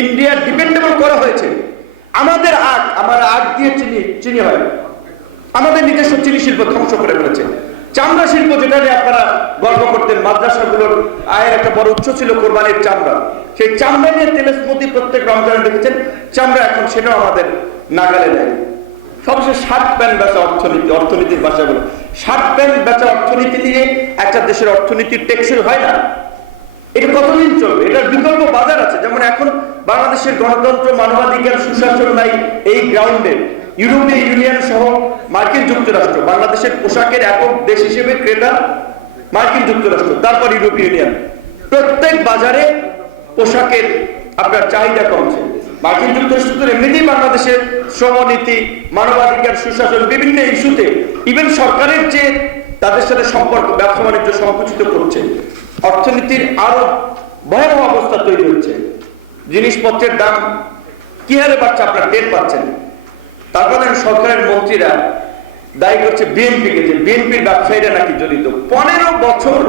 India dependable করা হয়েছে। আমাদের আমার আখ দিয়ে চিনি হয়, আমাদের নিজস্ব চিনি শিল্প ধ্বংস করে ফেলেছে। চামড়া শিল্প, যেটা নিয়ে আপনারা গর্ব করতেন, মাদ্রাসাগুলোর আয়ের একটা বড় উৎস ছিল কোরবানির চামড়া, সেই চামড়া নিয়ে তেলের স্মৃতি প্রত্যেক রমজানে দেখেছেন, চামড়া এখন সেটাও আমাদের নাগালে নেই। সবশেষ শার্ট প্যান্ট বেচা অর্থনীতি, অর্থনীতির ভাষা বলে শার্ট প্যান্ট বেচা অর্থনীতি দিয়ে একটা দেশের অর্থনীতি টেকসই হয় না। এটা কতদিন চলবে? এটার বিকল্প বাজার আছে। যেমন এখন বাংলাদেশের গণতন্ত্র, মানবাধিকার, সুশাসন নাই, এই গ্রাউন্ডে ইউরোপীয় ইউনিয়ন সহ মার্কিন যুক্তরাষ্ট্র, বাংলাদেশের পোশাকের একক দেশ হিসেবে ক্রেতা মার্কিন যুক্তরাষ্ট্র, তারপর ইউরোপীয় ইউনিয়ন। প্রত্যেক বাজারে পোশাকের আপনার চাহিদা কমছে। মার্কিন যুক্তরাষ্ট্র তো এমনিতেই বাংলাদেশের শ্রমনীতি, মানবাধিকার, সুশাসন বিভিন্ন ইস্যুতে ইভেন সরকারের যে তাদের সাথে সম্পর্ক, ব্যবসা বাণিজ্য সংকুচিত করছে। অর্থনীতির আরো ভয়াবহ অবস্থা তৈরি হচ্ছে। জিনিসপত্রের দাম কি হারে বাড়ছে আপনারা টের পাচ্ছেন। তারপরে সরকারের মন্ত্রীরা দায়ী করছে বিএনপিকে, যে বিএনপির ব্যবসায়ীরা নাকি জড়িত। 15 বছর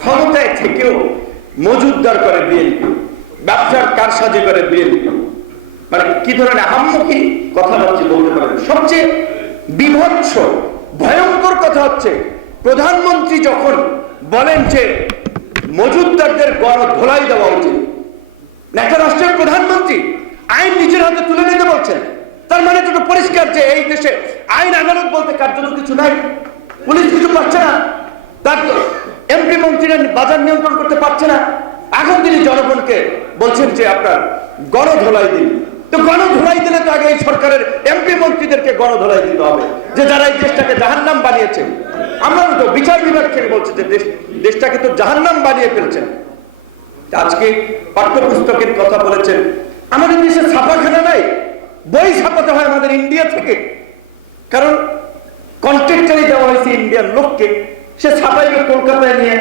ক্ষমতায় থেকেও মজুদদার করে বিএনপি, ব্যবসার কারসাজি করে বিএনপি। মানে কি ধরনের আহাম্মকি কথাবার্তা বলতে পারেন। সবচেয়ে বিভৎস ভয়ঙ্কর কথা হচ্ছে, প্রধানমন্ত্রী যখন বলেন যে মজুদদারদের গণধোলাই দেওয়া উচিত, একটা রাষ্ট্রের প্রধানমন্ত্রী আইন নিজের হাতে তুলে নিতে বলছেন, তার মানে তো পরিষ্কার যে এই দেশে আইন আদালত বলতে কার্যত কিছু নাই, পুলিশ কিছু পাচ্ছে না, তার এমপি মন্ত্রীরা বাজার নিয়ন্ত্রণ করতে পারছে না। এখন তিনি জনগণকে বলছেন যে আপনার গণধোলাই দিন। তো গণধোলাই দিলে তো আগে এই সরকারের এমপি মন্ত্রীদেরকে গণধোলাই দিতে হবে, যে যারা এই দেশটাকে জাহান্নাম বানিয়েছেন। আমরা তো বিচার বিভাগ থেকে বলছি যে দেশটাকে তো জাহান্নাম বানিয়ে ফেলছেন। আজকে পাঠ্যপুস্তকের কথা বলেছেন, আমাদের দেশে ছাপাখানা নাই, বই ছাপাতে হয় আমাদের ইন্ডিয়া থেকে, কারণ কন্ট্রাক্টরি দেওয়া হয়েছে ইন্ডিয়ান লোককে, সে ছাপাইবে কলকাতায় নিয়ে।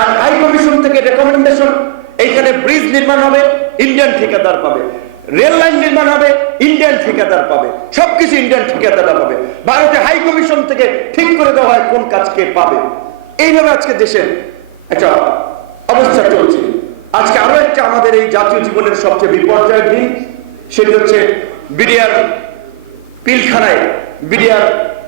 আর হাই কমিশন থেকে রেকমেন্ডেশন, এইখানে ব্রিজ নির্মাণ হবে, ইন্ডিয়ান ঠিকাদার পাবে, রেল লাইন নির্মাণ হবে, ইন্ডিয়ান ঠিকাদার পাবে, সবকিছু ইন্ডিয়ান ঠিকাদাররা পাবে। ভারতে হাই কমিশন থেকে ঠিক করে দেওয়া হয় কোন কাজ কে পাবে। এইভাবে আজকে দেশের একটা অবস্থা চলছে। আজকে আরো একটা আমাদের এই জাতীয় জীবনের সবচেয়ে বিপর্যয়ের দিন, সেটি হচ্ছে বিডিআর পিলখানায়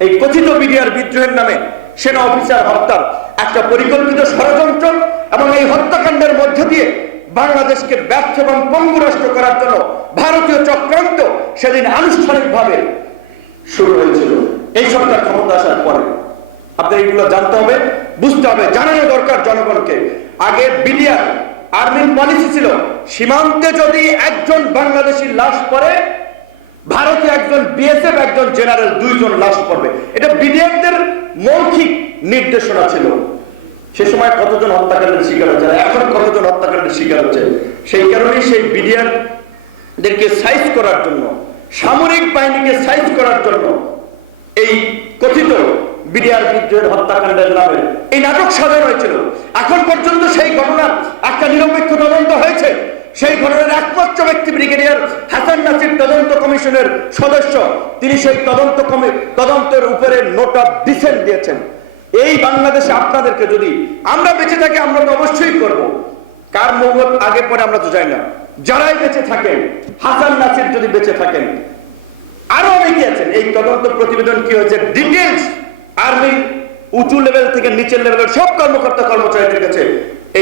এই কথিত বিডিআর বিদ্রোহের নামে সেনা অফিসার হত্যার একটা পরিকল্পিত ষড়যন্ত্র, এবং এই হত্যাকাণ্ডের মধ্য দিয়ে বাংলাদেশকে ব্যর্থ এবং পঙ্গু রাষ্ট্র করার জন্য ভারতীয় চক্রান্ত সেদিন আনুষ্ঠানিকভাবে শুরু হয়েছিল এই সরকার ক্ষমতা আসার পরে। আপনাদের এগুলো জানতে হবে, বুঝতে হবে, জানানো দরকার জনগণকে। আগে বিডিআর আর্মির পলিসি ছিল, সীমান্তে যদি একজন বাংলাদেশি লাশ পড়ে, ভারতে একজন বিএসএফ, একজন জেনারেল, 2 জন লাশ পড়বে। এটা বিডিআরদের মৌখিক নির্দেশনা ছিল। সে সময় কতজন হত্যাকাণ্ডের শিকার হচ্ছে, এখন কতজন হত্যাকাণ্ডের শিকার হচ্ছে। সেই কারণেই সেই বিডিআরদেরকে সাইজ করার জন্য, সামরিক বাহিনীকে সাইজ করার জন্য এই কথিত বিডিআর বিদ্রোহের হত্যাকাণ্ডের নামে এই নাটক সাজানো হয়েছিল। এখন পর্যন্ত সেই ঘটনার একটা নিরপেক্ষ তদন্ত হয়েছে। সেই ঘটনার একমাত্র ব্যক্তি ব্রিগেডিয়ার হাসান নাসির তদন্ত কমিশনের সদস্য, তিনি সেই তদন্তের উপরে নোট অফ ডিসেন্ট দিয়েছেন। এই বাংলাদেশে আপনাদেরকে যদি আমরা বেঁচে থাকি, আমরা তো অবশ্যই করব, কার মৌত আগে পরে আমরা তো জানি না। যারাই বেঁচে থাকেন, হাসান নাসির যদি বেঁচে থাকেন, আরো অনেকে আছেন, এই তদন্ত প্রতিবেদন কি হয়েছে ডিটেলস আর্মির উঁচু লেভেল থেকে নিচের লেভেলের সব কর্মকর্তা কর্মচারীদের কাছে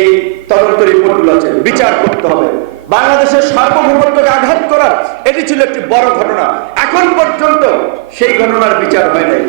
এই তদন্ত রিপোর্টগুলো আছে। বিচার করতে হবে। বাংলাদেশের সার্বভৌমত্বকে আঘাত করার এটি ছিল একটি বড় ঘটনা। এখন পর্যন্ত সেই ঘটনার বিচার হয় নাই।